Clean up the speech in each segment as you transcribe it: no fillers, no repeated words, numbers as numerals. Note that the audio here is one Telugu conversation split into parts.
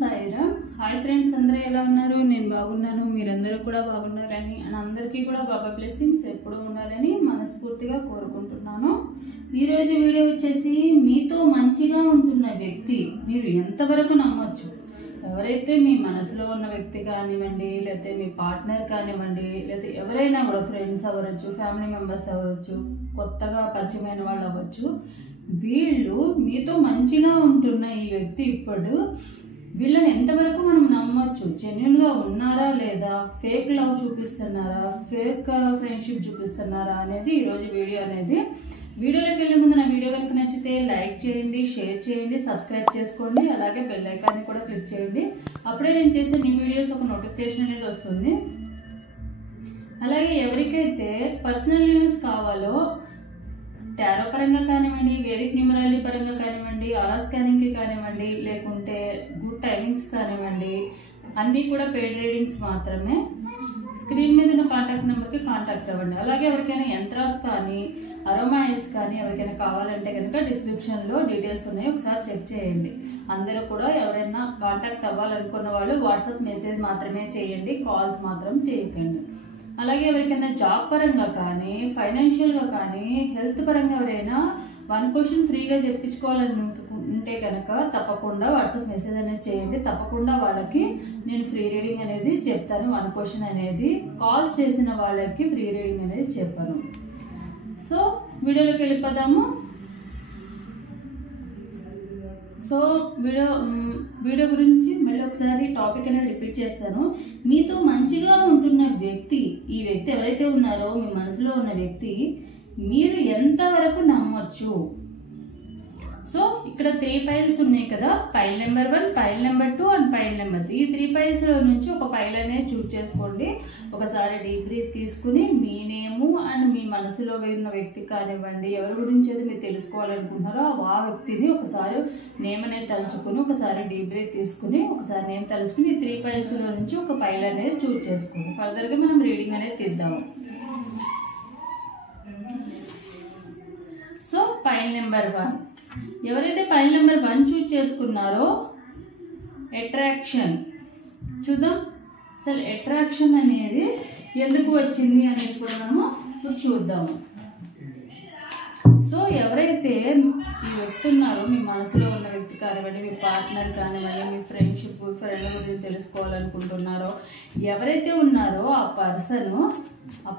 సాయిరామ్. హాయ్ ఫ్రెండ్స్, అందరూ ఎలా ఉన్నారు? నేను బాగున్నాను, మీరందరూ కూడా బాగున్నారని అందరికీ కూడా బాబా బ్లెస్సింగ్స్ ఎప్పుడూ ఉండాలని మనస్ఫూర్తిగా కోరుకుంటున్నాను. ఈరోజు వీడియో వచ్చేసి మీతో మంచిగా ఉంటున్న వ్యక్తి మీరు ఎంతవరకు నమ్మొచ్చు. ఎవరైతే మీ మనసులో ఉన్న వ్యక్తి కానివ్వండి, లేకపోతే మీ పార్ట్నర్ కానివ్వండి, లేకపోతే ఎవరైనా కూడా ఫ్రెండ్స్ అవ్వచ్చు, ఫ్యామిలీ మెంబర్స్ అవ్వచ్చు, కొత్తగా పరిచయమైన వాళ్ళు అవ్వచ్చు, వీళ్ళు మీతో మంచిగా ఉంటున్న ఈ వ్యక్తి ఇప్పుడు వీళ్ళని ఎంతవరకు మనం నమ్మొచ్చు? జెన్యున్గా ఉన్నారా లేదా, ఫేక్ లవ్ చూపిస్తున్నారా, ఫేక్ ఫ్రెండ్షిప్ చూపిస్తున్నారా అనేది ఈరోజు వీడియో అనేది. వీడియోలోకి వెళ్ళే ముందు నా వీడియో కనుక నచ్చితే లైక్ చేయండి, షేర్ చేయండి, సబ్స్క్రైబ్ చేసుకోండి, అలాగే బెల్ ఐకాన్ని కూడా క్లిక్ చేయండి. అప్పుడే నేను చేసే న్యూ వీడియోస్ ఒక నోటిఫికేషన్ అనేది వస్తుంది. అలాగే ఎవరికైతే పర్సనల్ వ్యూస్ కావాలో టారో పరంగా కానివ్వండి, వేదిక్ న్యూమరాలజీ పరంగా కానివ్వండి, ఆరా స్కానింగ్కి కానివ్వండి, లేకుంటే గుడ్ టైమింగ్స్ కానివ్వండి, అన్నీ కూడా పెయిడ్ రీడింగ్స్ మాత్రమే. స్క్రీన్ మీద ఉన్న కాంటాక్ట్ నెంబర్కి కాంటాక్ట్ అవ్వండి. అలాగే ఎవరికైనా యంత్రాస్ కానీ, అరోమాయిల్స్ కానీ ఎవరికైనా కావాలంటే కనుక డిస్క్రిప్షన్లో డీటెయిల్స్ ఉన్నాయి, ఒకసారి చెక్ చేయండి. అందరూ కూడా ఎవరైనా కాంటాక్ట్ అవ్వాలనుకున్న వాళ్ళు వాట్సాప్ మెసేజ్ మాత్రమే చేయండి, కాల్స్ మాత్రం చేయకండి. అలాగే ఎవరికైనా జాబ్ పరంగా కానీ, ఫైనాన్షియల్గా కానీ, హెల్త్ పరంగా ఎవరైనా 1 క్వశ్చన్ ఫ్రీగా చెప్పించుకోవాలనుకుంటే కనుక తప్పకుండా వాట్సాప్ మెసేజ్ అనేది చేయండి. తప్పకుండా వాళ్ళకి నేను ఫ్రీ రీడింగ్ అనేది చెప్తాను. 1 క్వశ్చన్ అనేది కాల్స్ చేసిన వాళ్ళకి ఫ్రీ రీడింగ్ అనేది చెప్పాను. సో వీడియోలోకి వెళ్ళిపోదాము. సో వీడియో గురించి మళ్ళీ ఒకసారి టాపిక్ అనేది రిపీట్ చేస్తాను. మీతో మంచిగా ఉంటున్న వ్యక్తి, ఈ వ్యక్తి ఎవరైతే ఉన్నారో మీ మనసులో ఉన్న వ్యక్తి మీరు ఎంతవరకు నమ్మొచ్చు? సో ఇక్కడ 3 ఫైల్స్ ఉన్నాయి కదా, file number 1, file number 2 and file number 3. ఈ 3 ఫైల్స్ నుంచి ఒక ఫైల్ అనేది చూస్ చేసుకోండి. ఒకసారి డీప్ బ్రీత్ తీసుకుని మీ నేము అండ్ మీ మనసులో ఉన్న వ్యక్తి కానివ్వండి, ఎవరి గురించి అయితే మీరు తెలుసుకోవాలనుకుంటున్నారో ఆ వ్యక్తిని ఒకసారి నేమ్ అనేది తలుచుకుని, ఒకసారి డీప్ బ్రీత్ తీసుకుని, ఒకసారి నేమ్ తలుచుకుని ఈ 3 ఫైల్స్ నుంచి ఒక ఫైల్ అనేది చూస్ చేసుకోండి. ఫర్దర్గా మనం రీడింగ్ అనేది తీద్దాము. సో ఫైల్ నెంబర్ 1, ఎవరైతే ఫైల్ నెంబర్ 1 చూస్ చేసుకున్నారో అట్రాక్షన్ చూద్దాం. అసలు అట్రాక్షన్ అనేది ఎందుకు వచ్చింది అనేది కూడా మనము చూద్దాము. సో ఎవరైతే ఈ వ్యక్తి ఉన్నారో మీ మనసులో ఉన్న వ్యక్తి కానివ్వండి, మీ పార్ట్నర్ కానివ్వండి, మీ ఫ్రెండ్ గురించి తెలుసుకోవాలనుకుంటున్నారో ఎవరైతే ఉన్నారో ఆ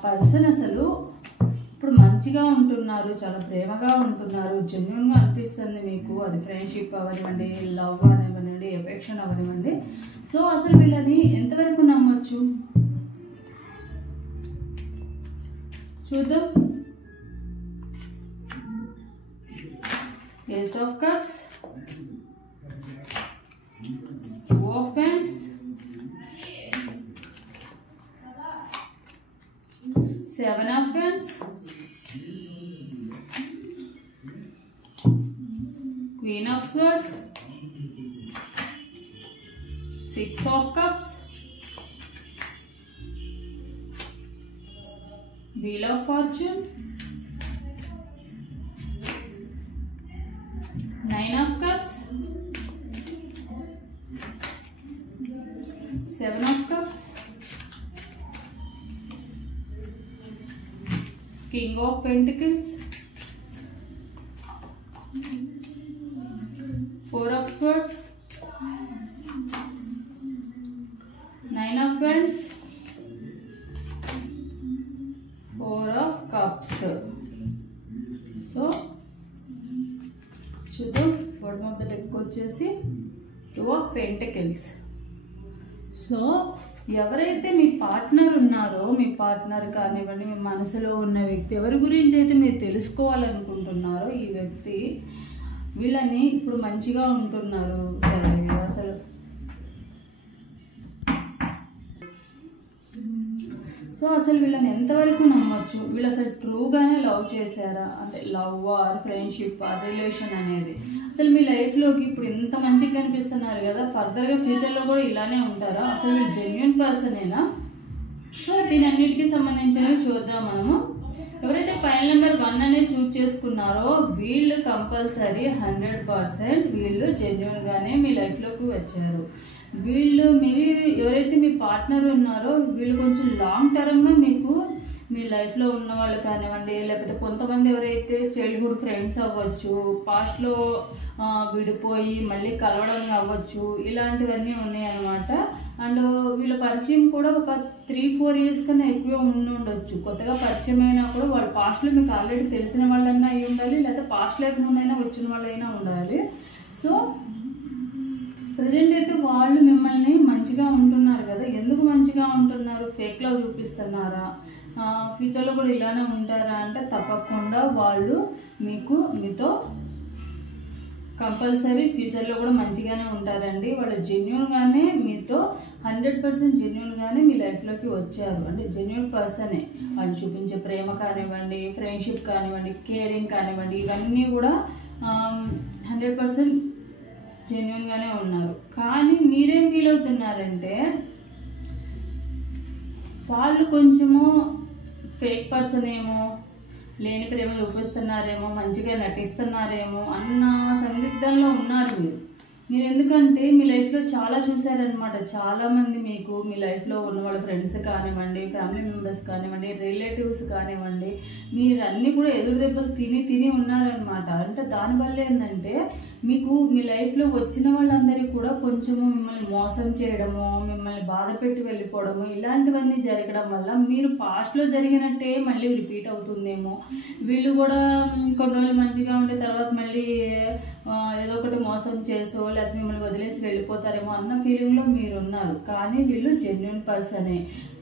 పర్సన్ అసలు ఇప్పుడు మంచిగా ఉంటున్నారు, చాలా ప్రేమగా ఉంటున్నారు, జెన్యున్గా అనిపిస్తుంది మీకు. అది ఫ్రెండ్షిప్ అవనివ్వండి, లవ్ అవనివ్వండి, ఎఫెక్షన్ అవనివ్వండి. సో అసలు వీళ్ళని ఎంతవరకు నమ్మొచ్చు చూద్దాం. Ace of cups, 2 of pents, 7 of pents, Queen of Swords, 6 of Cups, Wheel of Fortune, 9 of Cups, 7 of Cups, King of Pentacles, 4 of Swords, 9 of Wands, 4 of Cups. So చూద్దాం. బాటమ్ ఆఫ్ ద డెక్ వచ్చేసి 2 of Pentacles. సో ఎవరైతే మీ పార్ట్నర్ ఉన్నారో, మీ పార్ట్నర్ కానివ్వండి, మీ మనసులో ఉన్న వ్యక్తి ఎవరి గురించి అయితే మీరు తెలుసుకోవాలనుకుంటున్నారో ఈ వ్యక్తి వీళ్ళని ఇప్పుడు మంచిగా ఉంటున్నారు. అసలు సో అసలు వీళ్ళని ఎంతవరకు నమ్మొచ్చు? వీళ్ళు అసలు ట్రూగానే లవ్ చేశారా? అంటే love or friendship are relation అనేది అసలు మీ లైఫ్లోకి ఇప్పుడు ఇంత మంచిగా కనిపిస్తున్నారు కదా, ఫర్దర్గా ఫ్యూచర్లో కూడా ఇలానే ఉంటారా? అసలు మీరు జెన్యున్ పర్సనేనా? సో దీని అన్నిటికీ సంబంధించినవి చూద్దాం మనము. ఎవరైతే ఫైల్ నెంబర్ 1 అనేది చూస్ చేసుకున్నారో వీళ్ళు కంపల్సరీ 100% వీళ్ళు జెన్యూన్ గానే మీ లైఫ్లోకి వచ్చారు. వీళ్ళు మేబీ ఎవరైతే మీ పార్ట్నర్ ఉన్నారో వీళ్ళు కొంచెం లాంగ్ టర్మ్గా మీకు మీ లైఫ్లో ఉన్న వాళ్ళు కానివ్వండి, లేకపోతే కొంతమంది ఎవరైతే చైల్డ్హుడ్ ఫ్రెండ్స్ అవ్వచ్చు, పాస్ట్లో విడిపోయి మళ్ళీ కలవడం అవ్వచ్చు, ఇలాంటివన్నీ ఉన్నాయన్నమాట. అండ్ వీళ్ళ పరిచయం కూడా ఒక 3-4 ఇయర్స్ కన్నా ఎక్కువ ఉండొచ్చు. కొత్తగా పరిచయం అయినా కూడా వాళ్ళు పాస్ట్లో మీకు ఆల్రెడీ తెలిసిన వాళ్ళైనా అయి ఉండాలి, లేకపోతే పాస్ట్ లైఫ్ నుండైనా వచ్చిన వాళ్ళైనా ఉండాలి. సో ప్రజెంట్ అయితే వాళ్ళు మిమ్మల్ని మంచిగా ఉంటున్నారు కదా. ఎందుకు మంచిగా ఉంటున్నారు? ఫేక్లో చూపిస్తున్నారా? ఫ్యూచర్లో కూడా ఇలానే ఉంటారా అంటే తప్పకుండా వాళ్ళు మీతో కంపల్సరీ ఫ్యూచర్లో కూడా మంచిగానే ఉంటారండి. వాళ్ళు జెన్యూన్గానే మీతో 100% జెన్యూన్గానే మీ లైఫ్లోకి వచ్చారు. అంటే జెన్యూన్ పర్సనే. వాళ్ళు చూపించే ప్రేమ కానివ్వండి, ఫ్రెండ్షిప్ కానివ్వండి, కేరింగ్ కానివ్వండి, ఇవన్నీ కూడా 100% జెన్యూన్గానే ఉన్నారు. కానీ మీరేం ఫీల్ అవుతున్నారంటే వాళ్ళు కొంచెము ఫేక్ పర్సన్ ఏమో, లేని ప్రేమ చూపిస్తున్నారేమో, మంచిగా నటిస్తున్నారేమో అన్న సందిగ్ధంలో ఉన్నారు మీరు. ఎందుకంటే మీ లైఫ్లో చాలా చూసారనమాట. చాలామంది మీకు మీ లైఫ్లో ఉన్న వాళ్ళ ఫ్రెండ్స్ కానివ్వండి, ఫ్యామిలీ మెంబర్స్ కానివ్వండి, రిలేటివ్స్ కానివ్వండి, మీరు అన్నీ కూడా ఎదురు దెబ్బలు తిని ఉన్నారనమాట. అంటే దానివల్ల ఏంటంటే మీకు మీ లైఫ్లో వచ్చిన వాళ్ళందరికీ కూడా కొంచెము మిమ్మల్ని మోసం చేయడము, మిమ్మల్ని బాధ పెట్టి వెళ్ళిపోవడము, ఇలాంటివన్నీ జరగడం వల్ల మీరు పాస్ట్లో జరిగినట్టే మళ్ళీ రిపీట్ అవుతుందేమో. వీళ్ళు కూడా కొన్ని రోజులు మంచిగా ఉండే తర్వాత మళ్ళీ ఏదో ఒకటి మోసం చేసో లేకపోతే మిమ్మల్ని వదిలేసి వెళ్ళిపోతారేమో అన్న ఫీలింగ్లో మీరు ఉన్నారు. కానీ వీళ్ళు జెన్యూన్ పర్సనే.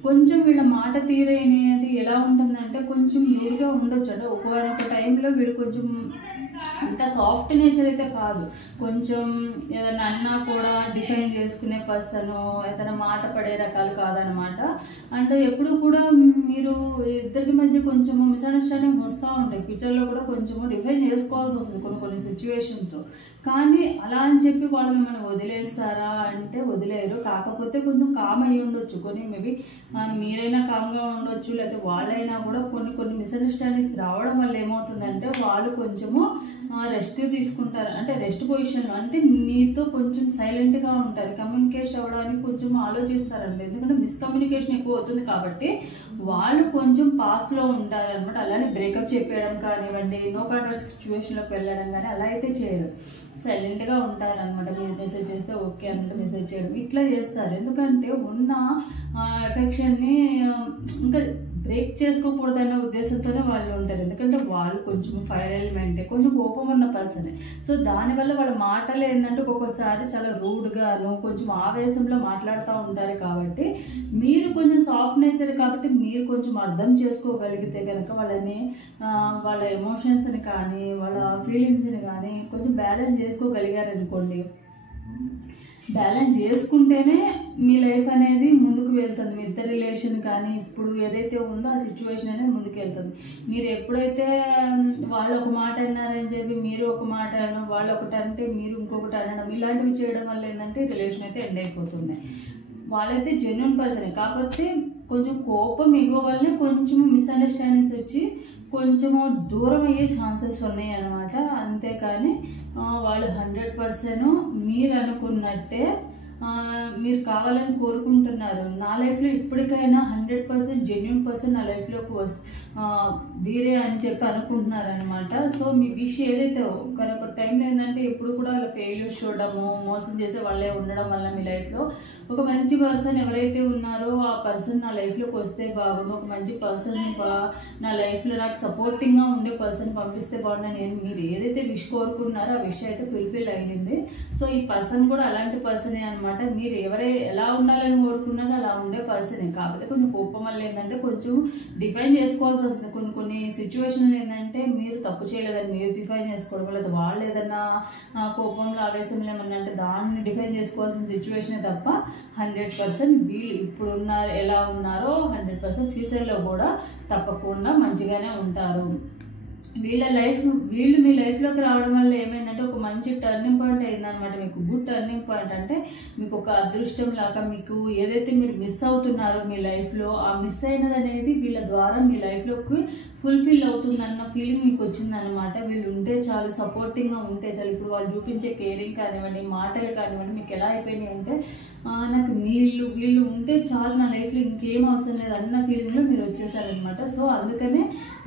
కొంచెం వీళ్ళ మాట తీరనేది ఎలా ఉంటుందంటే కొంచెం రూడ్గా ఉండొచ్చు. అంటే ఒక్కొక్క టైంలో వీళ్ళు కొంచెం అంత సాఫ్ట్ నేచర్ అయితే కాదు. కొంచెం ఏదైనా అన్నా కూడా డిఫైన్ చేసుకునే పర్సన్, ఏదైనా మాట పడే రకాలు కాదనమాట. అంటే ఎప్పుడు కూడా మీరు ఇద్దరికి మధ్య కొంచెము మిస్అండర్స్టాండింగ్ వస్తూ ఉంటాయి. ఫ్యూచర్లో కూడా కొంచెము డిఫైన్ చేసుకోవాల్సి వస్తుంది కొన్ని సిచ్యువేషన్తో. కానీ అలా అని చెప్పి వాళ్ళు మిమ్మల్ని వదిలేస్తారా అంటే వదిలేరు. కాకపోతే కొంచెం కామ్ అయ్యి ఉండొచ్చు. కొన్ని మేబీ మీరైనా కామ్గా ఉండొచ్చు, లేకపోతే వాళ్ళైనా కూడా కొన్ని మిస్అండర్స్టాండింగ్స్ రావడం వల్ల ఏమవుతుందంటే వాళ్ళు కొంచెము రెస్ట్ తీసుకుంటారు. అంటే రెస్ట్ పొజిషన్లో అంటే మీతో కొంచెం సైలెంట్గా ఉంటారు. కమ్యూనికేషన్ అవ్వడానికి కొంచెం ఆలోచిస్తారండి. ఎందుకంటే మిస్కమ్యూనికేషన్ ఎక్కువ అవుతుంది కాబట్టి వాళ్ళు కొంచెం పాస్లో ఉంటారనమాట. అలానే బ్రేకప్ చెప్పేయడం కానివ్వండి, నో కాంటాక్ట్ సిచ్యువేషన్లోకి వెళ్ళడం కానీ అలా అయితే చేయరు. సైలెంట్గా ఉంటారనమాట. మీరు మెసేజ్ చేస్తే ఓకే అన్నట్టు మెసేజ్ చేయడం ఇట్లా చేస్తారు. ఎందుకంటే ఉన్న ఎఫెక్షన్ని ఇంకా బ్రేక్ చేసుకోకూడదన్న ఉద్దేశంతోనే వాళ్ళు ఉంటారు. ఎందుకంటే వాళ్ళు కొంచెం ఫైర్ ఎలిమెంటే, కొంచెం కోపం ఉన్న పర్సనే. సో దానివల్ల వాళ్ళ మాటలు ఏంటంటే ఒక్కొక్కసారి చాలా రూడ్గాను కొంచెం ఆవేశంలో మాట్లాడుతూ ఉంటారు. కాబట్టి మీరు కొంచెం సాఫ్ట్ నేచర్ కాబట్టి మీరు కొంచెం అర్థం చేసుకోగలిగితే కనుక వాళ్ళ ఎమోషన్స్ని కానీ వాళ్ళ ఫీలింగ్స్ని కానీ కొంచెం బ్యాలెన్స్ చేసుకోగలిగారనుకోండి, బ్యాలెన్స్ చేసుకుంటేనే మీ లైఫ్ అనేది ముందుకు వెళ్తుంది. మీ ఇద్దరు రిలేషన్ కానీ ఇప్పుడు ఏదైతే ఉందో ఆ సిచ్యువేషన్ అనేది ముందుకు వెళ్తుంది. మీరు ఎప్పుడైతే వాళ్ళు ఒక మాట అన్నారని చెప్పి మీరు ఒక మాట అనడం, వాళ్ళు ఒకటి అంటే మీరు ఇంకొకటి అనడం, ఇలాంటివి చేయడం వల్ల ఏంటంటే రిలేషన్ అయితే ఎండ్ అయిపోతుంది. వాళ్ళైతే జెన్యూన్ పర్సనే. కాకపోతే కొంచెం కోపం ఎగో వల్లనే కొంచెం మిస్అండర్స్టాండింగ్స్ వచ్చి కొంచెము దూరం అయ్యే ఛాన్సెస్ ఉన్నాయి అన్నమాట. అంతేకాని వాళ్ళు 100% మీరు అనుకున్నట్టే మీరు కావాలని కోరుకుంటున్నారు. నా లైఫ్లో ఇప్పటికైనా 100% జెన్యూన్ పర్సన్ నా లైఫ్లోకి వీరే అని చెప్పి అనుకుంటున్నారు అనమాట. సో మీ విష్ ఏదైతే ఒక టైంలో ఏంటంటే ఎప్పుడు కూడా వాళ్ళ ఫెయిల్యూర్స్ చూడడము, మోసం చేసే వాళ్ళే ఉండడం వల్ల మీ లైఫ్లో ఒక మంచి పర్సన్ ఎవరైతే ఉన్నారో ఆ పర్సన్ నా లైఫ్లోకి వస్తే బాగుండు, ఒక మంచి పర్సన్ నా లైఫ్లో నాకు సపోర్టింగ్గా ఉండే పర్సన్ పంపిస్తే బాగుండు. నేను మీరు ఏదైతే విష్ కోరుకున్నారో ఆ విష్ అయితే ఫుల్ఫిల్ అయ్యింది. సో ఈ పర్సన్ కూడా అలాంటి పర్సనే అనమాట. మీరు ఎలా ఉండాలని కోరుకున్నారో అలా ఉండే పర్సనే. కాకపోతే కొంచెం కోపం వల్ల ఏంటంటే కొంచెం డిఫైన్ చేసుకోవాల్సి వస్తుంది. కొన్ని సిచ్యువేషన్లు ఏంటంటే మీరు తప్పు చేయలేదని మీరు డిఫైన్ చేసుకోవడం, లేదా వాళ్ళు ఏదన్నా కోపంలో ఆవేశంలో ఏమన్నా అంటే దాన్ని డిఫైన్ చేసుకోవాల్సిన సిచ్యువేషనే తప్ప 100% వీళ్ళు ఇప్పుడు ఎలా ఉన్నారో 100% ఫ్యూచర్లో కూడా తప్పకుండా మంచిగానే ఉంటారు. వీళ్ళు మీ లైఫ్లోకి రావడం వల్ల ఏమైందంటే ఒక మంచి టర్నింగ్ పాయింట్ అయిందనమాట. మీకు గుడ్ టర్నింగ్ పాయింట్ అంటే మీకు ఒక అదృష్టం లాగా, మీకు ఏదైతే మీరు మిస్ అవుతున్నారో మీ లైఫ్లో, ఆ మిస్ అయినది అనేది వీళ్ళ ద్వారా మీ లైఫ్లోకి ఫుల్ఫిల్ అవుతుందన్న ఫీలింగ్ మీకు వచ్చిందనమాట. వీళ్ళు ఉంటే చాలు, సపోర్టింగ్గా ఉంటే చాలు. ఇప్పుడు వాళ్ళు చూపించే కేరింగ్ కానివ్వండి, మాటలు కానివ్వండి మీకు ఎలా అయిపోయినాయి అంటే నాకు వీళ్ళు ఉంటే చాలు, నా లైఫ్లో ఇంకేం అవసరం లేదు అన్న ఫీలింగ్లో మీరు వచ్చేసారనమాట. సో అందుకనే,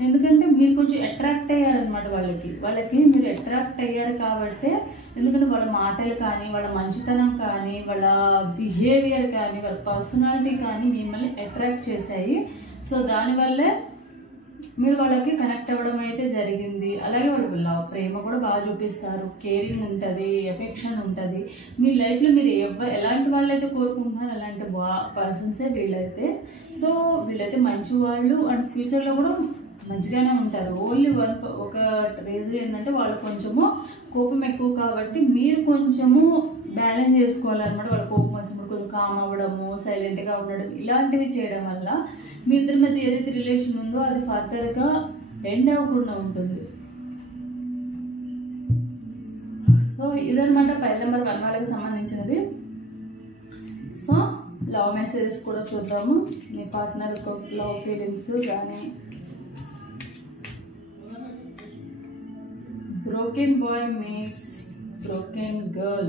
ఎందుకంటే మీరు కొంచెం అట్రాక్ట్ అయ్యారనమాట వాళ్ళకి మీరు అట్రాక్ట్ అయ్యారు కాబట్టి, ఎందుకంటే వాళ్ళ మాటలు కానీ, వాళ్ళ మంచితనం కానీ, వాళ్ళ బిహేవియర్ కానీ, వాళ్ళ పర్సనాలిటీ కానీ మిమ్మల్ని అట్రాక్ట్ చేశాయి. సో దానివల్లే మీరు వాళ్ళకి కనెక్ట్ అవ్వడం అయితే జరిగింది. అలాగే వాళ్ళు ప్రేమ కూడా బాగా చూపిస్తారు, కేరింగ్ ఉంటుంది, ఎఫెక్షన్ ఉంటుంది. మీ లైఫ్లో మీరు ఎలాంటి వాళ్ళైతే కోరుకుంటున్నారో అలాంటి పర్సన్సే వీళ్ళైతే. సో వీళ్ళైతే మంచి వాళ్ళు అండ్ ఫ్యూచర్లో కూడా మంచిగానే ఉంటారు. ఓన్లీ ఒక రీజన్ ఏంటంటే వాళ్ళు కొంచెము కోపం ఎక్కువ కాబట్టి మీరు కొంచెము బ్యాలెన్స్ చేసుకోవాలన్నమాట. వాళ్ళ కోపం వచ్చినప్పుడు కొంచెం కామ్ అవ్వడము, సైలెంట్గా ఉండడం, ఇలాంటివి చేయడం వల్ల మీ ఇద్దరి మధ్య ఏదైతే రిలేషన్ ఉందో అది ఫర్దర్గా ఎండ్ అవ్వకుండా ఉంటుంది. సో ఇదనమాట ఫైల్ నెంబర్ 1 వాళ్ళకి సంబంధించినది. సో లవ్ మెసేజెస్ కూడా చూద్దాము. మీ పార్ట్నర్ లవ్ ఫీలింగ్స్ కానీ, broken boy meets broken girl.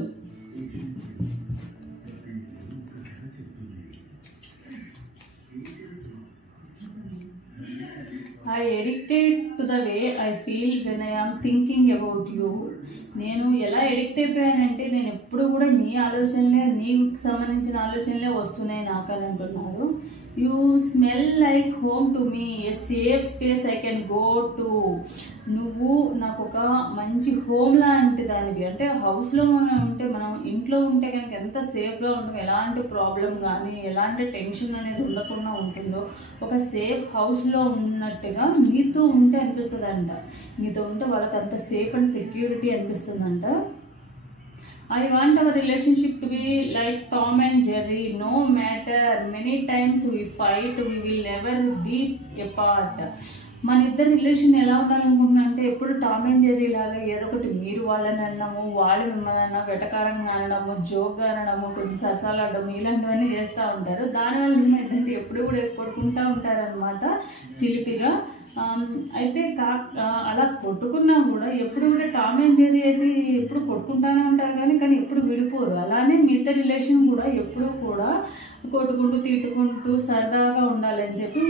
I addicted to the way I feel when I am thinking about you. నేను ఎలా ఎడిక్ట్ అయిపోయానంటే నేను ఎప్పుడు కూడా నీ ఆలోచనలే, నీకు సంబంధించిన ఆలోచనలే వస్తున్నాయి నాకు అని అంటున్నారు. You smell like home to me, A safe space I can go to. నువ్వు నాకు ఒక మంచి హోమ్ లాంటి దానివి. అంటే హౌస్లో మనం ఉంటే, మనం ఇంట్లో ఉంటే కనుక ఎంత సేఫ్గా ఉంటాం, ఎలాంటి ప్రాబ్లం కానీ ఎలాంటి టెన్షన్ అనేది ఉండకుండా ఉంటుందో, ఒక సేఫ్ హౌస్లో ఉన్నట్టుగా నీతో ఉంటే అనిపిస్తుంది అంట. నీతో ఉంటే వాళ్ళకి అంత సేఫ్ అండ్ సెక్యూరిటీ అనిపిస్తుందంట. I want our relationship to be like Tom and Jerry. No matter many times we fight, we will never be apart. మన ఇద్దరు రిలేషన్ ఎలా ఉండాలనుకుంటున్నా అంటే ఎప్పుడు టామ్ అండ్ జెర్రీ లాగా ఏదో ఒకటి మీరు వాళ్ళని అనడము, వాళ్ళు మిమ్మల్ని అన్న వెటకారంగా అనడము, జోక్గా అనడము, కొంచెం ససాలాడము, ఇలాంటివన్నీ చేస్తూ ఉంటారు. దానివల్ల ఏమైందంటే ఎప్పుడు కూడా కొట్టుకుంటూ ఉంటారనమాట చిలిపిగా. అయితే అలా కొట్టుకున్నా కూడా ఎప్పుడు కూడా టామ్ అండ్ జెర్రీ అయితే ఎప్పుడు కొట్టుకుంటూనే ఉంటారు కానీ ఎప్పుడు విడిపోరు. అలానే మీ ఇద్దరు రిలేషన్ కూడా ఎప్పుడు కూడా కొట్టుకుంటూ తిట్టుకుంటూ సరదాగా ఉండాలని చెప్పి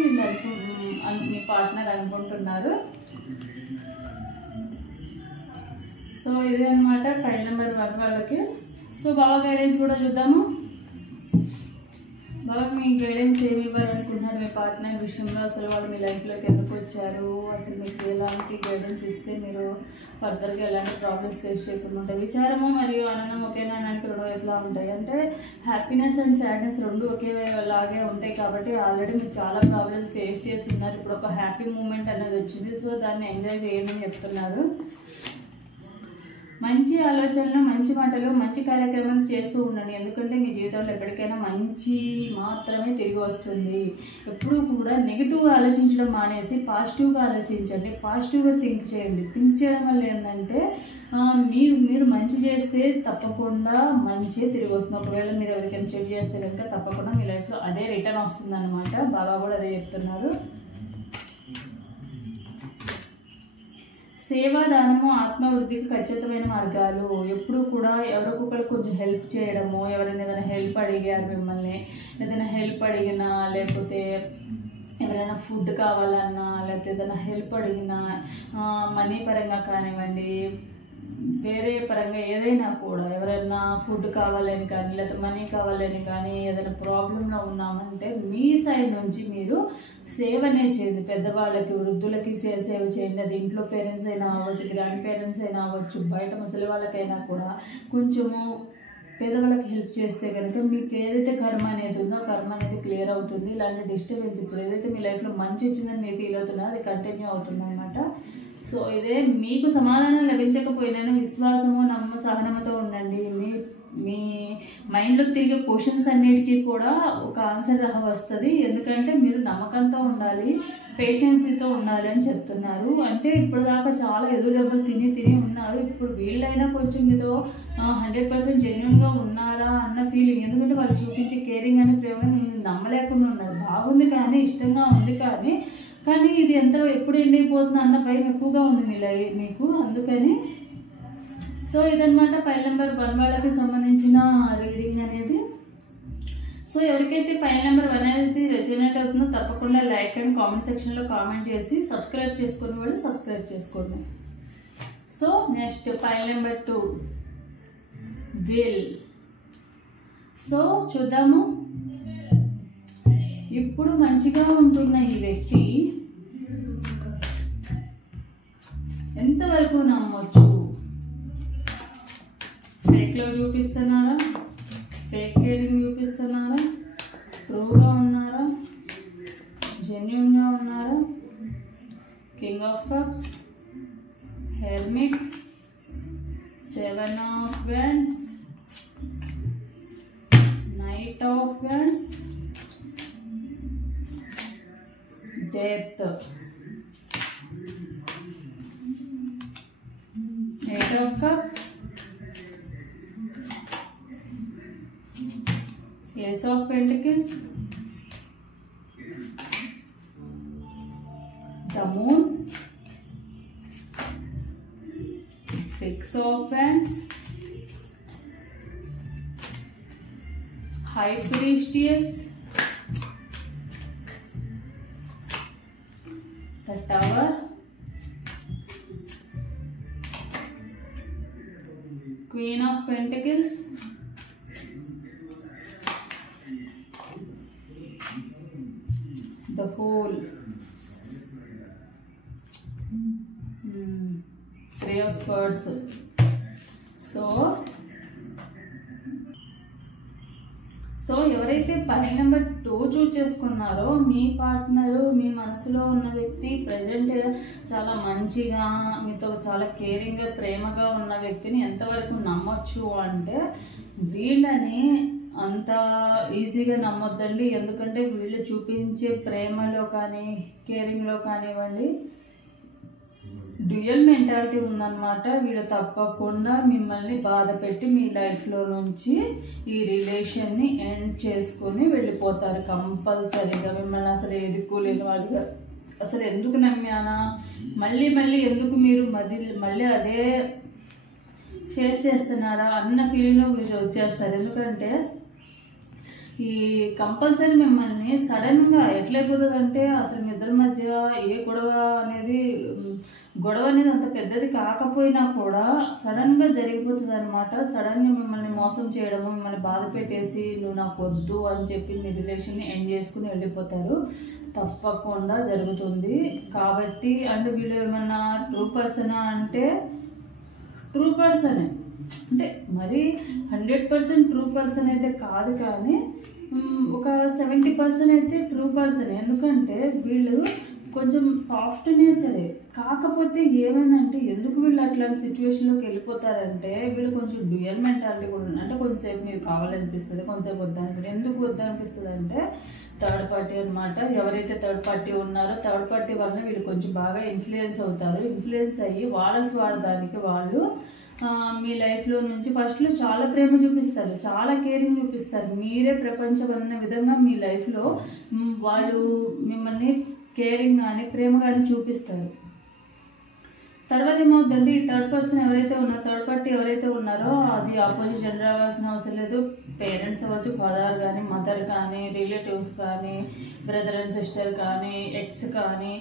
మీ పార్ట్నర్ అనుకుంటున్నారు. సో ఇదే అనమాట ఫైల్ నెంబర్ 1 వాళ్ళకి. సో బాగా గైడెన్స్ కూడా చూద్దాము. బాగా మీ గైడెన్స్ ఏమి ఇవ్వాలనుకుంటున్నారు మీ పార్ట్నర్ విషయంలో, అసలు వాళ్ళు మీ లైఫ్లోకి ఎందుకు వచ్చారు, అసలు మీకు ఎలాంటి గైడెన్స్ ఇస్తే మీరు ఫర్దర్గా ఎలాంటి ప్రాబ్లమ్స్ ఫేస్ చేయకుండా ఉంటాయి. విచారము మరియు ఆనందం ఒకేనా అంటే రెండు వైపులా ఉంటాయి. అంటే హ్యాపీనెస్ అండ్ సాడ్నెస్ రెండు ఒకేలాగే ఉంటాయి కాబట్టి ఆల్రెడీ మీరు చాలా ప్రాబ్లమ్స్ ఫేస్ చేస్తున్నారు. ఇప్పుడు ఒక హ్యాపీ మూమెంట్ అనేది వచ్చింది. సో దాన్ని ఎంజాయ్ చేయమని చెప్తున్నారు. మంచి ఆలోచనలు, మంచి మాటలు, మంచి కార్యక్రమాలు చేస్తూ ఉండండి. ఎందుకంటే మీ జీవితంలో ఎప్పటికైనా మంచి మాత్రమే తిరిగి వస్తుంది. ఎప్పుడు కూడా నెగిటివ్గా ఆలోచించడం మానేసి పాజిటివ్గా ఆలోచించండి, పాజిటివ్గా థింక్ చేయండి. థింక్ చేయడం వల్ల ఏంటంటే మీరు మంచి చేస్తే తప్పకుండా మంచి తిరిగి వస్తుంది. ఒకవేళ మీరు ఎవరికైనా చెడు చేస్తే కనుక తప్పకుండా మీ లైఫ్లో అదే రిటర్న్ వస్తుంది అనమాట. బాబా కూడా అదే చెప్తున్నారు. సేవా దానము ఆత్మవృద్ధికి ఖచ్చితమైన మార్గాలు. ఎప్పుడు కూడా ఎవరికొకరు కొంచెం హెల్ప్ చేయడము, ఎవరైనా ఏదైనా హెల్ప్ అడిగారు మిమ్మల్ని, ఏదైనా హెల్ప్ అడిగినా, లేకపోతే ఎవరైనా ఫుడ్ కావాలన్నా, లేకపోతే ఏదైనా హెల్ప్ అడిగినా, మనీ పరంగా కానివ్వండి, వేరే పరంగా ఏదైనా కూడా ఎవరైనా ఫుడ్ కావాలని కానీ, లేకపోతే మనీ కావాలని కానీ, ఏదైనా ప్రాబ్లంలో ఉన్నామంటే మీ సైడ్ నుంచి మీరు సేవనే చేయండి. పెద్దవాళ్ళకి, వృద్ధులకి సేవ చేయండి. అది ఇంట్లో పేరెంట్స్ అయినా అవ్వచ్చు, గ్రాండ్ పేరెంట్స్ అయినా అవ్వచ్చు, బయట ముసలి వాళ్ళకైనా కూడా కొంచెము పేదవాళ్ళకి హెల్ప్ చేస్తే కనుక మీకు ఏదైతే కర్మ అనేది ఉందో కర్మ అనేది క్లియర్ అవుతుంది. ఇలాంటి డిస్టర్బెన్స్ ఇప్పుడు ఏదైతే మీ లైఫ్లో మంచి వచ్చిందని మీరు ఫీల్ అవుతున్నారో అది కంటిన్యూ అవుతుంది అనమాట. సో ఇదే మీకు సమాధానం లభించకపోయినా విశ్వాసము, సహనముతో ఉండండి. మీ మైండ్లో తిరిగే క్వశ్చన్స్ అన్నిటికీ కూడా ఒక ఆన్సర్ వస్తుంది. ఎందుకంటే మీరు నమ్మకంతో ఉండాలి, పేషెన్సీతో ఉండాలి అని చెప్తున్నారు. అంటే ఇప్పటిదాకా చాలా ఎదురు దెబ్బలు తిని ఉన్నారు. ఇప్పుడు వీళ్ళైనా కొంచెం ఏదో 100% జెన్యున్గా ఉన్నారా అన్న ఫీలింగ్. ఎందుకంటే వాళ్ళు చూపించే కేరింగ్ అని ప్రేమ నమ్మలేకుండా ఉన్నారు. బాగుంది కానీ, ఇష్టంగా ఉంది కానీ ఇది ఎంత ఎప్పుడు ఎండ్ అయిపోతుంది అన్న భయం ఎక్కువగా ఉంది మీకు. అందుకని సో ఇదనమాట ఫైల్ నెంబర్ 1 వాళ్ళకి సంబంధించిన రీడింగ్ అనేది. సో ఎవరికైతే ఫైల్ నెంబర్ 1 అనేది రెజొనేట్ అవుతుందో తప్పకుండా లైక్ అండ్ కామెంట్ సెక్షన్లో కామెంట్ చేసి సబ్స్క్రైబ్ చేసుకునే వాళ్ళు సబ్స్క్రైబ్ చేసుకోండి. So next file number 2 will. So చూద్దాము. ఇప్పుడు మంచిగా ఉంటున్న ఈ వ్యక్తి ఎంతవరకు నమ్మొచ్చు? ఫేక్లో చూపిస్తున్నారా, ఫేక్ కేరింగ్ చూపిస్తున్నారా, ట్రూగా ఉన్నారా, జెన్యూన్గా ఉన్నారా? King of cups, hermit, 7 of wands, knight of wands, death, 8 of cups, Ace of Pentacles, the Moon, 6 of Wands, High Priestess, the Tower, Queen of Pentacles, the Fool, 3 of Swords. So ఎవరైతే ఫైల్ నెంబర్ 2 చూస్ చేసుకున్నారో మీ పార్ట్నరు, మీ మనసులో ఉన్న వ్యక్తి ప్రజెంట్ చాలా మంచిగా మీతో చాలా కేరింగ్గా ప్రేమగా ఉన్న వ్యక్తిని ఎంతవరకు నమ్మొచ్చు అంటే వీళ్ళని అంత ఈజీగా నమ్మొద్దండి. ఎందుకంటే వీళ్ళు చూపించే ప్రేమలో కానీ కేరింగ్లో కానివ్వండి డ్యూయల్ మెంటాలిటీ ఉందన్నమాట. వీళ్ళు తప్పకుండా మిమ్మల్ని బాధ పెట్టి మీ లైఫ్లో నుంచి ఈ రిలేషన్ని ఎండ్ చేసుకొని వెళ్ళిపోతారు కంపల్సరీగా. మిమ్మల్ని అసలు ఎదుర్కోలేని వాళ్ళుగా అసలు ఎందుకు నమ్మానా, మళ్ళీ ఎందుకు మీరు మళ్ళీ అదే ఫేస్ చేస్తున్నారా అన్న ఫీలింగ్లో మీరు వచ్చేస్తారు. ఎందుకంటే ఈ కంపల్సరీ మిమ్మల్ని సడన్గా ఎట్లయిపోతుంది అంటే అసలు మీ ఇద్దరి మధ్య ఏ గొడవ అనేది అంత పెద్దది కాకపోయినా కూడా సడన్గా జరిగిపోతుంది అనమాట. సడన్గా మిమ్మల్ని మోసం చేయడము, మిమ్మల్ని బాధ పెట్టేసి నువ్వు నాకు వద్దు అని చెప్పి మీ రిలేషన్ని ఎండ్ చేసుకుని వెళ్ళిపోతారు. తప్పకుండా జరుగుతుంది. కాబట్టి అంటే వీళ్ళు ఏమన్నా ట్రూ పర్సనా అంటే ట్రూ పర్సనే, అంటే మరి 100% ట్రూ పర్సన్ అయితే కాదు కానీ ఒక 70% అయితే ట్రూ పర్సన్. ఎందుకంటే వీళ్ళు కొంచెం సాఫ్ట్ నేచరే. కాకపోతే ఏమైందంటే ఎందుకు వీళ్ళు అట్లాంటి సిచ్యువేషన్లోకి వెళ్ళిపోతారంటే వీళ్ళు కొంచెం డ్యూయల్ మెంటాలిటీ కూడా ఉంది. అంటే కొంచెంసేపు మీరు కావాలనిపిస్తుంది, కొంచెంసేపు వద్దనిపిస్తుంది. ఎందుకు వద్దనిపిస్తుంది అంటే థర్డ్ పార్టీ అనమాట. ఎవరైతే థర్డ్ పార్టీ ఉన్నారో థర్డ్ పార్టీ వల్ల వీళ్ళు కొంచెం బాగా ఇన్ఫ్లుయెన్స్ అవుతారు. ఇన్ఫ్లుయెన్స్ అయ్యి వాళ్ళ స్వార్థానికి వాళ్ళు మీ లైఫ్లో నుంచి ఫస్ట్లో చాలా ప్రేమ చూపిస్తారు, చాలా కేరింగ్ చూపిస్తారు. మీరే ప్రపంచం అన్న విధంగా మీ లైఫ్లో వాళ్ళు మిమ్మల్ని కేరింగ్ కానీ ప్రేమ కానీ చూపిస్తారు. తర్వాత ఏమవుతుందండి, థర్డ్ పర్సన్ థర్డ్ పార్టీ ఎవరైతే ఉన్నారో అది ఆపోజిట్ జెండర్ అవ్వాల్సిన అవసరం లేదు. పేరెంట్స్ అవ్వచ్చు, ఫాదర్ కానీ మదర్ కానీ రిలేటివ్స్ కానీ బ్రదర్ అండ్ సిస్టర్ కానీ ఎక్స్ కానీ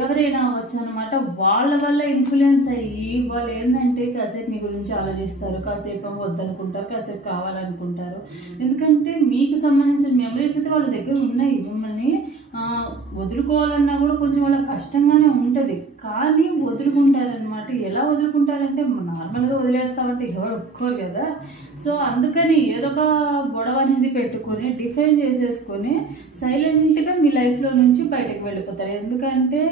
ఎవరైనా అవ్వచ్చు అనమాట. వాళ్ళ వల్ల ఇన్ఫ్లుయెన్స్ అయ్యి వాళ్ళు ఏంటంటే కాసేపు మీ గురించి ఆలోచిస్తారు, కాసేపు వద్దనుకుంటారు, కాసేపు కావాలనుకుంటారు. ఎందుకంటే మీకు సంబంధించిన మెమరీస్ అయితే వాళ్ళ దగ్గర ఉన్నాయి. మిమ్మల్ని వదులుకోవాలన్నా కూడా కొంచెం వాళ్ళకి కష్టంగానే ఉంటుంది, కానీ వదులుకుంటారనమాట. బట్ ఎలా వదులుకుంటారంటే నార్మల్గా వదిలేస్తామంటే ఎవరు ఒప్పుకోరు కదా. సో అందుకని ఏదో ఒక గొడవ అనేది పెట్టుకొని డిఫైన్ చేసేసుకొని సైలెంట్గా మీ లైఫ్లో నుంచి బయటకు వెళ్ళిపోతారు. ఎందుకంటే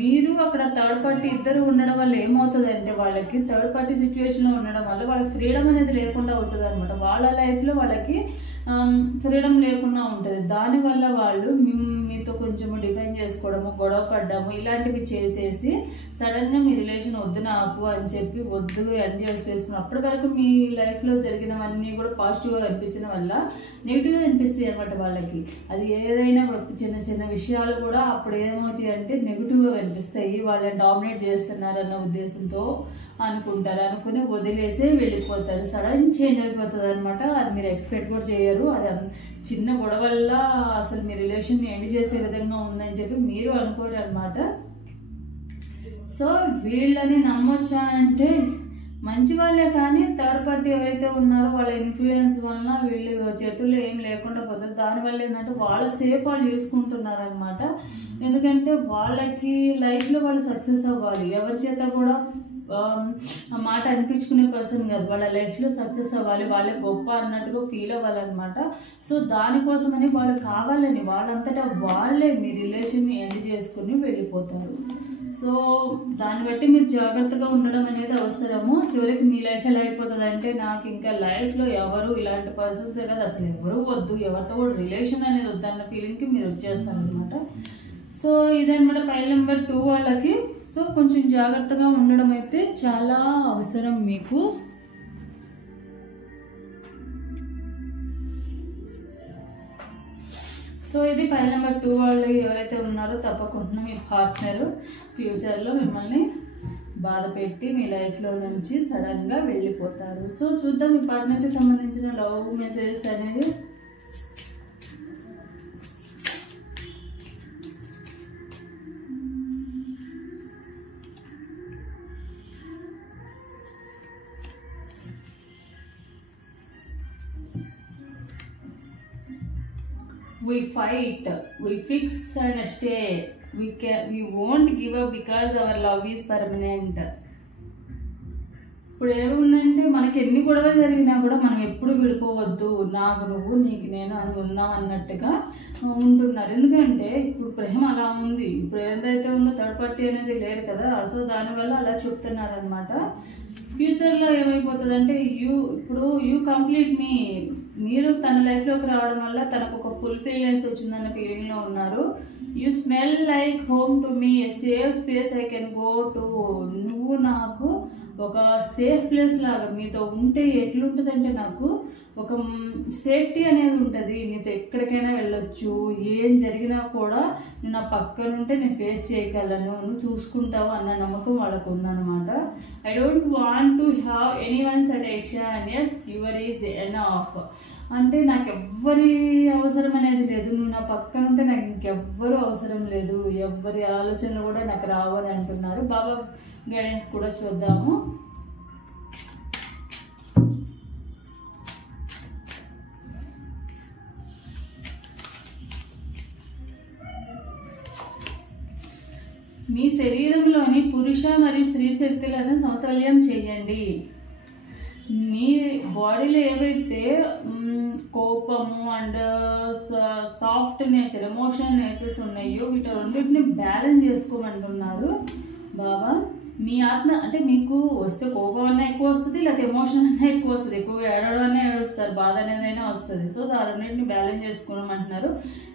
మీరు అక్కడ థర్డ్ పార్టీ ఇద్దరు ఉండడం వల్ల ఏమవుతుందంటే వాళ్ళకి థర్డ్ పార్టీ సిచ్యువేషన్లో ఉండడం వల్ల వాళ్ళకి ఫ్రీడమ్ అనేది లేకుండా అవుతుంది అనమాట. వాళ్ళ లైఫ్లో వాళ్ళకి ఫ్రీడమ్ లేకుండా ఉంటుంది. దానివల్ల వాళ్ళు మీతో కొంచెము డిఫైన్ చేసుకోవడము, గొడవ పడ్డము ఇలాంటివి చేసేసి సడన్గా మీ రిలేషన్ వద్దు నాకు అని చెప్పి వద్దు ఎండ్ చేసుకుని అప్పటి వరకు మీ లైఫ్లో జరిగినవన్నీ కూడా పాజిటివ్గా అనిపించిన వల్ల నెగిటివ్గా అనిపిస్తాయి అనమాట వాళ్ళకి. అది ఏదైనా చిన్న చిన్న విషయాలు కూడా అప్పుడు ఏమవుతాయి అంటే నెగిటివ్గా అనిపిస్తాయి. వాళ్ళని డామినేట్ చేస్తున్నారన్న ఉద్దేశంతో అనుకుని వదిలేసే వెళ్ళిపోతారు. సడన్ చేంజ్ అయిపోతుంది అనమాట. అది మీరు ఎక్స్పెక్ట్ కూడా చేయరు. అది చిన్న గొడవ వల్ల అసలు మీ రిలేషన్ ఎండ్ చేసే విధంగా ఉందని చెప్పి మీరు అనుకోరు అనమాట. సో వీళ్ళని నమ్మొచ్చా అంటే మంచి వాళ్ళే, కానీ థర్డ్ పార్టీ ఎవరైతే ఉన్నారో వాళ్ళ ఇన్ఫ్లుయెన్స్ వలన వీళ్ళు చేతుల్లో ఏం లేకుండా పోతుంది. దానివల్ల ఏంటంటే వాళ్ళ సేఫ్ వాళ్ళు చూసుకుంటున్నారనమాట. ఎందుకంటే వాళ్ళకి లైఫ్లో వాళ్ళు సక్సెస్ అవ్వాలి, ఎవరి చేత కూడా మాట అనిపించుకునే పర్సన్ కాదు. వాళ్ళ లైఫ్లో సక్సెస్ అవ్వాలి, వాళ్ళే గొప్ప అన్నట్టుగా ఫీల్ అవ్వాలన్నమాట. సో దానికోసమని వాళ్ళు కావాలని వాళ్ళంతటా వాళ్ళే మీ రిలేషన్ని ఎండ్ చేసుకుని వెళ్ళిపోతారు. సో దాన్ని బట్టి మీరు జాగ్రత్తగా ఉండడం అనేది అవసరము. చివరికి మీ లైఫ్ ఎలా అయిపోతుంది అంటే నాకు ఇంకా లైఫ్లో ఎవరు ఇలాంటి పర్సన్సే కదా, అసలు ఎవరు వద్దు, ఎవరితో కూడా రిలేషన్ అనేది వద్దన్న ఫీలింగ్కి మీరు వచ్చేస్తారు అనమాట. సో ఇదన్నమాట ఫైల్ నెంబర్ 2 వాళ్ళకి. సో కొంచెం జాగ్రత్తగా ఉండడం అయితే చాలా అవసరం మీకు. సో ఇది ఫైల్ నెంబర్ 2 వాళ్ళు ఎవరైతే ఉన్నారో తప్పకుండా మీ పార్ట్నర్ ఫ్యూచర్లో మిమ్మల్ని బాధ పెట్టి మీ లైఫ్లో నుంచి సడన్గా వెళ్ళిపోతారు. సో చూద్దాం మీ పార్ట్నర్కి సంబంధించిన లవ్ మెసేజెస్ అనేవి. We fight, we fix and stay, we won't give up because our love is permanent. ఇప్పుడు ఏముందంటే మనకి ఎన్ని గొడవలు జరిగినా కూడా మనం ఎప్పుడు విడిపోవద్దు, నాకు నువ్వు నీకు నేను అని ఉందాం అన్నట్టుగా ఉంటున్నారు. ఎందుకంటే ఇప్పుడు ప్రేమ అలా ఉంది. ఇప్పుడు ఏదైతే ఉందో థర్డ్ పార్టీ అనేది లేదు కదా. సో దానివల్ల అలా చెప్తున్నారు అనమాట. ఫ్యూచర్లో ఏమైపోతుంది అంటే యూ కంప్లీట్ మీ, మీరు తన లైఫ్లోకి రావడం వల్ల తనకు ఒక ఫుల్ఫిల్నెస్ వచ్చిందన్న ఫీలింగ్లో ఉన్నారు. You smell like home to me, A safe space I can go to. నువ్వు నాకు ఒక సేఫ్ ప్లేస్ లాగా, మీతో ఉంటే ఎట్లుంటుందంటే నాకు ఒక సేఫ్టీ అనేది ఉంటుంది. నీతో ఎక్కడికైనా వెళ్ళొచ్చు, ఏం జరిగినా కూడా నువ్వు నా పక్కన ఉంటే నేను ఫేస్ చేయగలను, నువ్వు చూసుకుంటావు అన్న నమ్మకం వాళ్ళకు ఉందన్నమాట. I don't want to have anyone's attention, as your is enough. అంటే నాకు ఎవ్వరి అవసరం అనేది లేదు, నువ్వు నా పక్కన ఉంటే నాకు ఇంకెవ్వరూ అవసరం లేదు, ఎవ్వరి ఆలోచనలు కూడా నాకు రావని అంటున్నారు. బాబా గైడెన్స్ కూడా చూద్దాము. మీ శరీరంలోని పురుష మరియు స్త్రీ శక్తులను సమతుల్యం చేయండి. మీ బాడీలో ఏవైతే కోపము and soft nature, emotional natures ఉన్నాయో వీటి రెండింటిని బ్యాలెన్స్ చేసుకోమంటున్నారు బాబా. మీ ఆత్మ అంటే మీకు వస్తే కోపం అన్నా ఎక్కువ వస్తుంది, లేకపోతే ఎమోషన్ అన్నా ఎక్కువ వస్తుంది, ఎక్కువగా ఏడవడం అన్నా ఏడుస్తారు, బాధ అనేదైనా వస్తుంది. So దాన్నింటిని balance చేసుకోమంటున్నారు.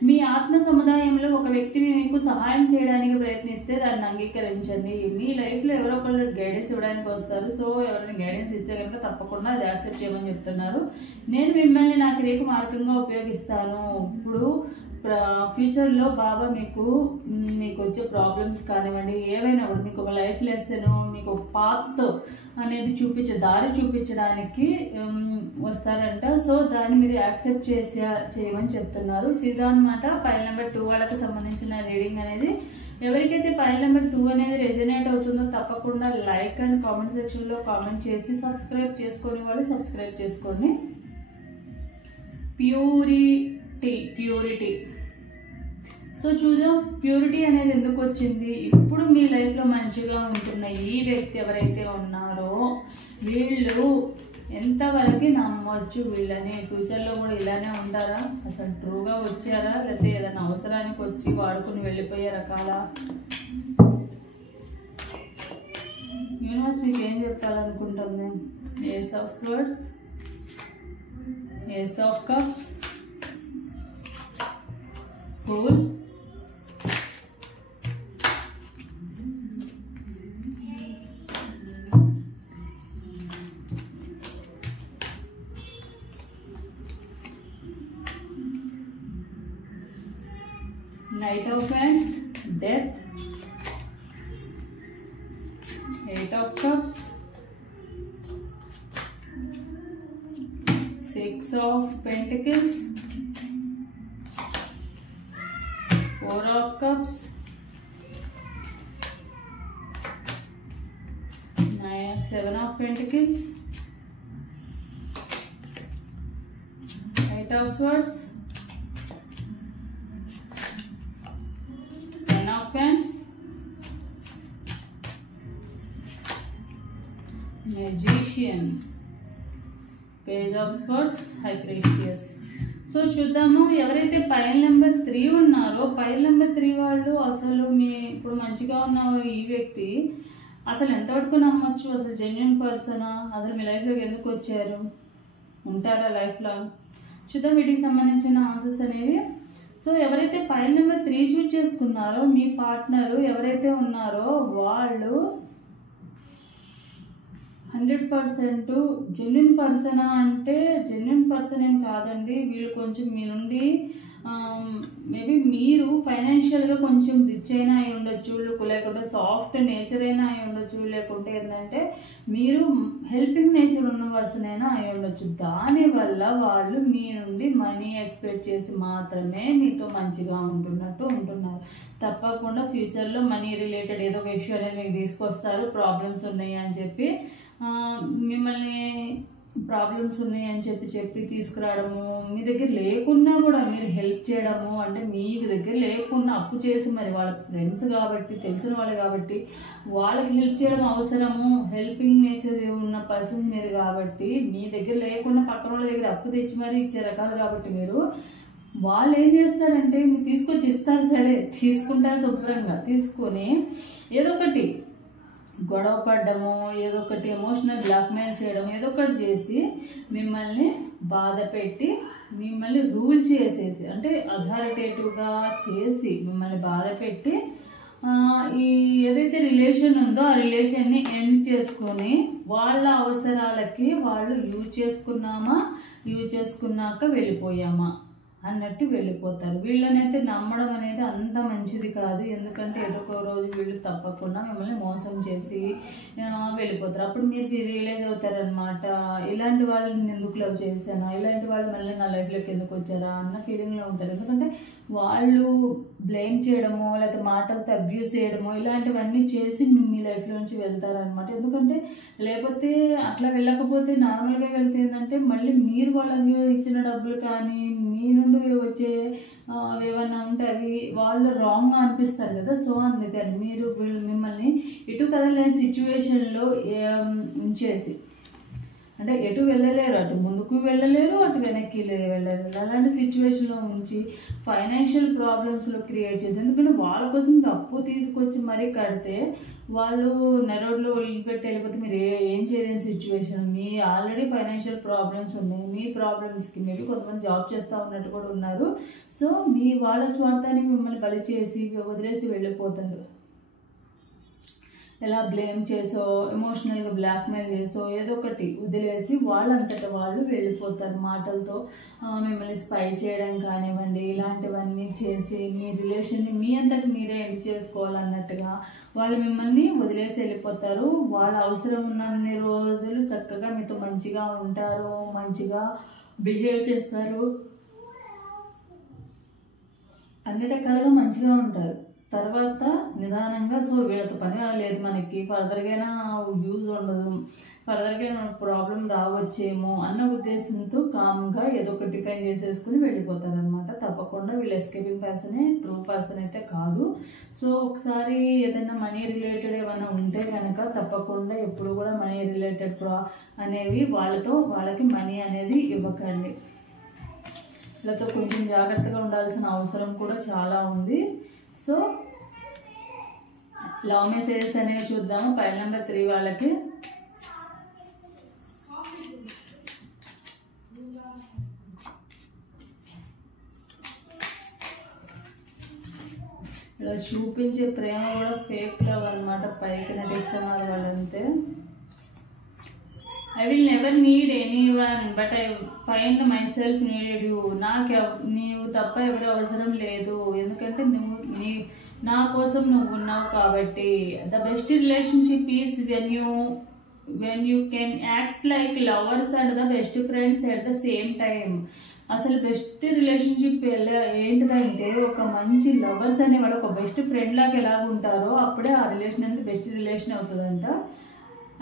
మీ ఆత్మ సముదాయంలో ఒక వ్యక్తి మీకు సహాయం చేయడానికి ప్రయత్నిస్తే దాన్ని అంగీకరించండి. మీ లైఫ్లో ఎవరో ఒకళ్ళు గైడెన్స్ ఇవ్వడానికి వస్తారు. సో ఎవరైనా గైడెన్స్ ఇస్తే కనుక తప్పకుండా అది యాక్సెప్ట్ చేయమని చెప్తున్నారు. నేను మిమ్మల్ని నా క్రియకు మార్గంగా ఉపయోగిస్తాను. ఇప్పుడు ఫ్యూచర్లో బాబా మీకు వచ్చే ప్రాబ్లమ్స్ కానివ్వండి, ఏవైనా కూడా మీకు ఒక లైఫ్ లెసన్, మీకు ఒక పాత్ అనేది దారి చూపించడానికి వస్తారంట. సో దాన్ని మీరు యాక్సెప్ట్ చేయమని చెప్తున్నారు. సీదా అనమాట. ఫైల్ నెంబర్ 2 వాళ్ళకి సంబంధించిన రీడింగ్ అనేది. ఎవరికైతే ఫైల్ నెంబర్ 2 అనేది రెజనేట్ అవుతుందో తప్పకుండా లైక్ అండ్ కామెంట్ సెక్షన్లో కామెంట్ చేసి సబ్స్క్రైబ్ చేసుకొని వాళ్ళు సబ్స్క్రైబ్ చేసుకోండి. ప్యూరిటీ. సో సో చూద్దాం ప్యూరిటీ అనేది ఎందుకు వచ్చింది. ఇప్పుడు మీ లైఫ్లో మంచిగా ఉంటున్న ఈ వ్యక్తి ఎవరైతే ఉన్నారో వీళ్ళు ఎంతవరకు నమ్మొచ్చు వీళ్ళని? ఫ్యూచర్లో కూడా ఇలానే ఉంటారా? అసలు ట్రూగా వచ్చారా, లేకపోతే ఏదైనా అవసరానికి వచ్చి వాడుకుని వెళ్ళిపోయే రకాల? యూనివర్స్ మీకు ఏం చెప్పాలనుకుంటుంది? Ace of swords, ace of cups, fool, Knight of Wands, Death, Eight of Cups, Six of Pentacles, Four of Cups, Seven of Pentacles, Eight of Swords, Ten of Wands, Magician, Page of Swords, High Priestess. So చూద్దాము ఎవరైతే పైల్ నెంబర్ 3 ఉన్నారో పైల్ నెంబర్ 3 వాళ్ళు అసలు మీ ఇప్పుడు మంచిగా ఉన్న ఈ వ్యక్తి అసలు ఎంతవరకు నమ్మొచ్చు? అసలు జెన్యున్ పర్సనా? అసలు మీ లైఫ్లోకి ఎందుకు వచ్చారు? ఉంటారా లైఫ్లో? చూద్దాం వీటికి సంబంధించిన ఆన్సర్స్ అనేవి. సో ఎవరైతే పైల్ నెంబర్ 3 చూస్ చేసుకున్నారో మీ పార్ట్నరు ఎవరైతే ఉన్నారో వాళ్ళు 100% జెన్యున్ పర్సనా అంటే జెన్యున్ పర్సన్ ఏం కాదండి. వీళ్ళు కొంచెం మీ నుండి మేబీ మీరు ఫైనాన్షియల్గా కొంచెం రిచ్ అయినా అయి ఉండొచ్చు, లేకుంటే సాఫ్ట్ నేచర్ అయినా అయి ఉండొచ్చు, లేకుంటే ఏంటంటే మీరు హెల్పింగ్ నేచర్ ఉన్న పర్సన్ అయినా అయి ఉండొచ్చు. దానివల్ల వాళ్ళు మీ నుండి మనీ ఎక్స్పెక్ట్ చేసి మాత్రమే మీతో మంచిగా ఉంటున్నారు. తప్పకుండా ఫ్యూచర్లో మనీ రిలేటెడ్ ఏదో ఒక ఇష్యూ అనేది మీకు తీసుకొస్తారు. ప్రాబ్లమ్స్ ఉన్నాయి అని చెప్పి మిమ్మల్ని ప్రాబ్లమ్స్ ఉన్నాయి అని చెప్పి తీసుకురావడము, మీ దగ్గర లేకున్నా కూడా మీరు హెల్ప్ చేయడము, అంటే మీ దగ్గర లేకున్నా అప్పు చేసి మరి వాళ్ళ ఫ్రెండ్స్ కాబట్టి తెలిసిన వాళ్ళు కాబట్టి వాళ్ళకి హెల్ప్ చేయడం అవసరము. హెల్పింగ్ నేచర్ ఉన్న పర్సన్ మీరు కాబట్టి మీ దగ్గర లేకుండా పక్కన వాళ్ళ దగ్గర అప్పు తెచ్చి మరీ ఇచ్చే రకాలు కాబట్టి మీరు వాళ్ళు ఏం చేస్తారంటే మీరు తీసుకొచ్చి ఇస్తారు, సరే తీసుకుంటారు, శుభ్రంగా తీసుకొని ఏదో ఒకటి గొడవ పడ్డము, ఏదో ఒకటి ఎమోషనల్ బ్లాక్మెయిల్ చేయడం, ఏదో ఒకటి చేసి మిమ్మల్ని బాధ పెట్టి మిమ్మల్ని రూల్ చేసేసి అంటే అథారిటేటివ్గా చేసి మిమ్మల్ని బాధ పెట్టి ఈ ఏదైతే రిలేషన్ ఉందో ఆ రిలేషన్ని ఎండ్ చేసుకొని వాళ్ళ అవసరాలకి వాళ్ళు యూజ్ చేసుకున్నాక వెళ్ళిపోయామా అన్నట్టు వెళ్ళిపోతారు. వీళ్ళనైతే నమ్మడం అనేది అంత మంచిది కాదు. ఎందుకంటే ఏదో ఒక రోజు వీళ్ళు తప్పకుండా మిమ్మల్ని మోసం చేసి వెళ్ళిపోతారు. అప్పుడు మీరు రియలైజ్ అవుతారనమాట, ఇలాంటి వాళ్ళని ఎందుకు లవ్ చేశానా, ఇలాంటి వాళ్ళు మళ్ళీ నా లైఫ్లోకి ఎందుకు వచ్చారా అన్న ఫీలింగ్లో ఉంటారు. ఎందుకంటే వాళ్ళు బ్లేమ్ చేయడమో లేకపోతే మాటలతో అబ్యూస్ చేయడమో ఇలాంటివన్నీ చేసి మీ లైఫ్లో నుంచి వెళ్తారనమాట. ఎందుకంటే లేకపోతే అట్లా వెళ్ళకపోతే నార్మల్గా వెళ్తే ఏంటంటే మళ్ళీ మీరు వాళ్ళకి ఇచ్చిన డబ్బులు కానీ మీ నుండి వచ్చే ఏమన్నా ఉంటే అవి వాళ్ళు రాంగ్గా అనిపిస్తారు కదా. సో అందుకని మీరు మిమ్మల్ని ఇటు కదలేని సిచ్యువేషన్లో ఉంచేసి అంటే ఎటు వెళ్ళలేరు, అటు ముందుకు వెళ్ళలేరు, అటు వెనక్కి వెళ్ళలేరు, అలాంటి సిచ్యువేషన్లో ఉంచి ఫైనాన్షియల్ ప్రాబ్లమ్స్లో క్రియేట్ చేసి, ఎందుకంటే వాళ్ళ కోసం మీరు అప్పు తీసుకొచ్చి మరీ కడితే వాళ్ళు నరోడ్లో వదిలిపెట్టి వెళ్ళిపోతే మీరు ఏం చేయలేని సిచ్యువేషన్. మీ ఆల్రెడీ ఫైనాన్షియల్ ప్రాబ్లమ్స్ ఉన్నాయి, మీ ప్రాబ్లమ్స్కి మేబీ కొంతమంది జాబ్ చేస్తూ ఉన్నట్టు కూడా ఉన్నారు. సో మీ వాళ్ళ స్వార్థానికి మిమ్మల్ని బలి చేసి వదిలేసి వెళ్ళిపోతారు. ఎలా బ్లేమ్ చేసో ఎమోషనల్గా బ్లాక్మెయిల్ చేసో ఏదో ఒకటి వదిలేసి వాళ్ళంతటా వాళ్ళు వెళ్ళిపోతారు. మాటలతో మిమ్మల్ని స్పై చేయడం కానివ్వండి, ఇలాంటివన్నీ చేసి మీ రిలేషన్ని మీ అంతటి మీరే ఎండ్ చేసుకోవాలన్నట్టుగా వాళ్ళు మిమ్మల్ని వదిలేసి వెళ్ళిపోతారు. వాళ్ళ అవసరం ఉన్నన్ని రోజులు చక్కగా మీతో మంచిగా ఉంటారు, మంచిగా బిహేవ్ చేస్తారు, అన్ని రకాలుగా మంచిగా ఉంటారు. తర్వాత నిదానంగా సో వీళ్ళతో పని లేదు, మనకి ఫర్దర్గా యూజ్ ఉండదు, ఫర్దర్గా మనకు ప్రాబ్లం రావచ్చేమో అన్న ఉద్దేశంతో కామ్గా ఏదో ఒకటి డిఫైన్ చేసేసుకుని వెళ్ళిపోతారనమాట. తప్పకుండా వీళ్ళు ఎస్కేపింగ్ పర్సనే, ట్రూ పర్సన్ అయితే కాదు. సో ఒకసారి ఏదైనా మనీ రిలేటెడ్ ఏమైనా ఉంటే కనుక తప్పకుండా ఎప్పుడు కూడా మనీ రిలేటెడ్ అనేవి వాళ్ళకి మనీ అనేది ఇవ్వకండి. వీళ్ళతో కొంచెం జాగ్రత్తగా ఉండాల్సిన అవసరం కూడా చాలా ఉంది. సో లవ్ మెసేజెస్ అనేవి చూద్దాము పైల్ నెంబర్ 3 వాళ్ళకి. ఇలా చూపించే ప్రేమ కూడా ఫేక్ లవ్ అనమాట, పైకి నటిస్తున్నారు వాళ్ళంతే. I will never need anyone but I find myself needed you. నీవు తప్ప ఎవరు అవసరం లేదు, ఎందుకంటే నా కోసం నువ్వు ఉన్నావు కాబట్టి. The best relationship is when you can act like lovers and the best friends at the same time. అసలు బెస్ట్ రిలేషన్షిప్ ఏంటిదంటే ఒక మంచి లవర్స్ అనేవాడు ఒక బెస్ట్ ఫ్రెండ్ లాగా ఎలా ఉంటారో అప్పుడే ఆ రిలేషన్ అనేది బెస్ట్ రిలేషన్ అవుతుందంట.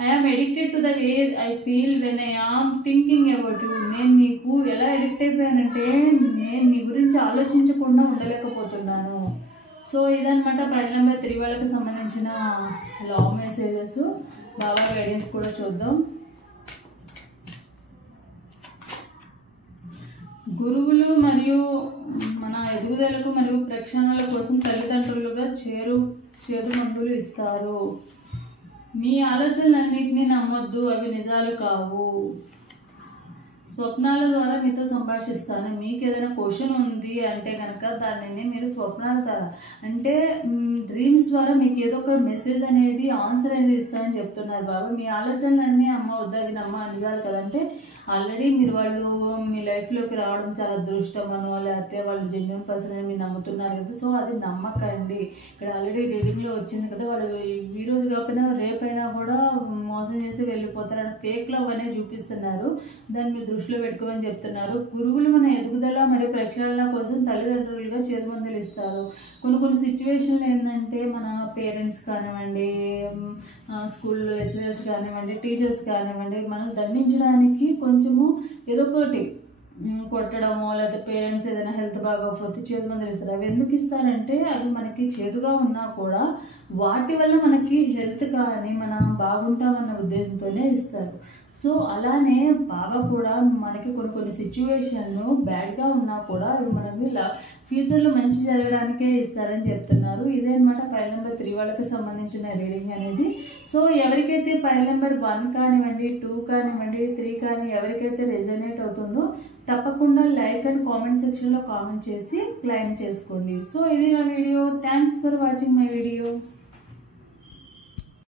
I am addicted to the way I feel when I am thinking about you. నేను నీకు ఎలా అడిక్ట్ అయిపోయానంటే నేను నీ గురించి ఆలోచించకుండా ఉండలేకపోతున్నాను. సో ఇదనమాట పైల్ నెంబర్ 3 వాళ్ళకి సంబంధించిన లవ్ మెసేజెస్. బాబా గైడెన్స్ కూడా చూద్దాం. గురువులు మరియు మన ఎదుగుదలకు మరియు ప్రక్షాళనల కోసం తల్లిదండ్రులుగా చేదు మందులు ఇస్తారు. మీ ఆలోచనలన్నింటినీ నమ్మొద్దు, అవి నిజాలు కావు. స్వప్నాల ద్వారా మీతో సంభాషిస్తాను. మీకు ఏదైనా క్వశ్చన్ ఉంది అంటే కనుక దానిని మీరు స్వప్నాల ద్వారా అంటే డ్రీమ్స్ ద్వారా మీకు ఏదో ఒక మెసేజ్ అనేది ఆన్సర్ అనేది ఇస్తానని చెప్తున్నారు బాబా. మీ ఆలోచనలన్నీ అమ్మ వద్దు, అవి నమ్మ నిజాలు కదంటే ఆల్రెడీ వాళ్ళు మీ లైఫ్లోకి రావడం చాలా అదృష్టమనో లేకపోతే వాళ్ళు జెన్యూన్ పర్సన్ అని మీరు నమ్ముతున్నారు కదా. సో అది నమ్మకండి. ఇక్కడ ఆల్రెడీ రీడింగ్లో వచ్చింది కదా, వాళ్ళు ఈ రోజు కాకపోయినా రేపైనా కూడా మోసం చేసి వెళ్ళిపోతారని ఫేక్ లవ్ అనేది చూపిస్తున్నారు. దాన్ని మీరు దృష్టిలో పెట్టుకోమని చెప్తున్నారు. గురువులు మన ఎదుగుదల మరియు ప్రక్షాళన కోసం తల్లిదండ్రులుగా చేతుమందులు ఇస్తారు. కొన్ని సిచ్యువేషన్లు ఏంటంటే మన పేరెంట్స్ కానివ్వండి, స్కూల్లో లెక్చరర్స్ కానివ్వండి, టీచర్స్ కానివ్వండి, మనల్ని దండించడానికి కొంచెము ఏదో ఒకటి కొట్టడమో లేకపోతే పేరెంట్స్ ఏదైనా హెల్త్ బాగోకపోతే చేతుమందులు ఇస్తారు. అవి ఎందుకు ఇస్తారంటే అవి మనకి చేదుగా ఉన్నా కూడా వాటి వల్ల మనకి హెల్త్ కానీ మనం బాగుంటామన్న ఉద్దేశంతోనే ఇస్తారు. సో అలానే బాబా కూడా మనకి కొన్ని సిచ్యువేషన్లు బ్యాడ్గా ఉన్నా కూడా అవి మనకి ఫ్యూచర్లో మంచి జరగడానికే ఇస్తారని చెప్తున్నారు. ఇదే అనమాట పైల్ నెంబర్ 3 వాళ్ళకి సంబంధించిన రీడింగ్ అనేది. సో ఎవరికైతే పైల్ నెంబర్ 1 కానివ్వండి, 2 కానివ్వండి, 3 కానీ ఎవరికైతే రెజనేట్ అవుతుందో తప్పకుండా లైక్ అండ్ కామెంట్ సెక్షన్లో కామెంట్ చేసి క్లైమ్ చేసుకోండి. సో ఇది నా video. Thanks for watching my video.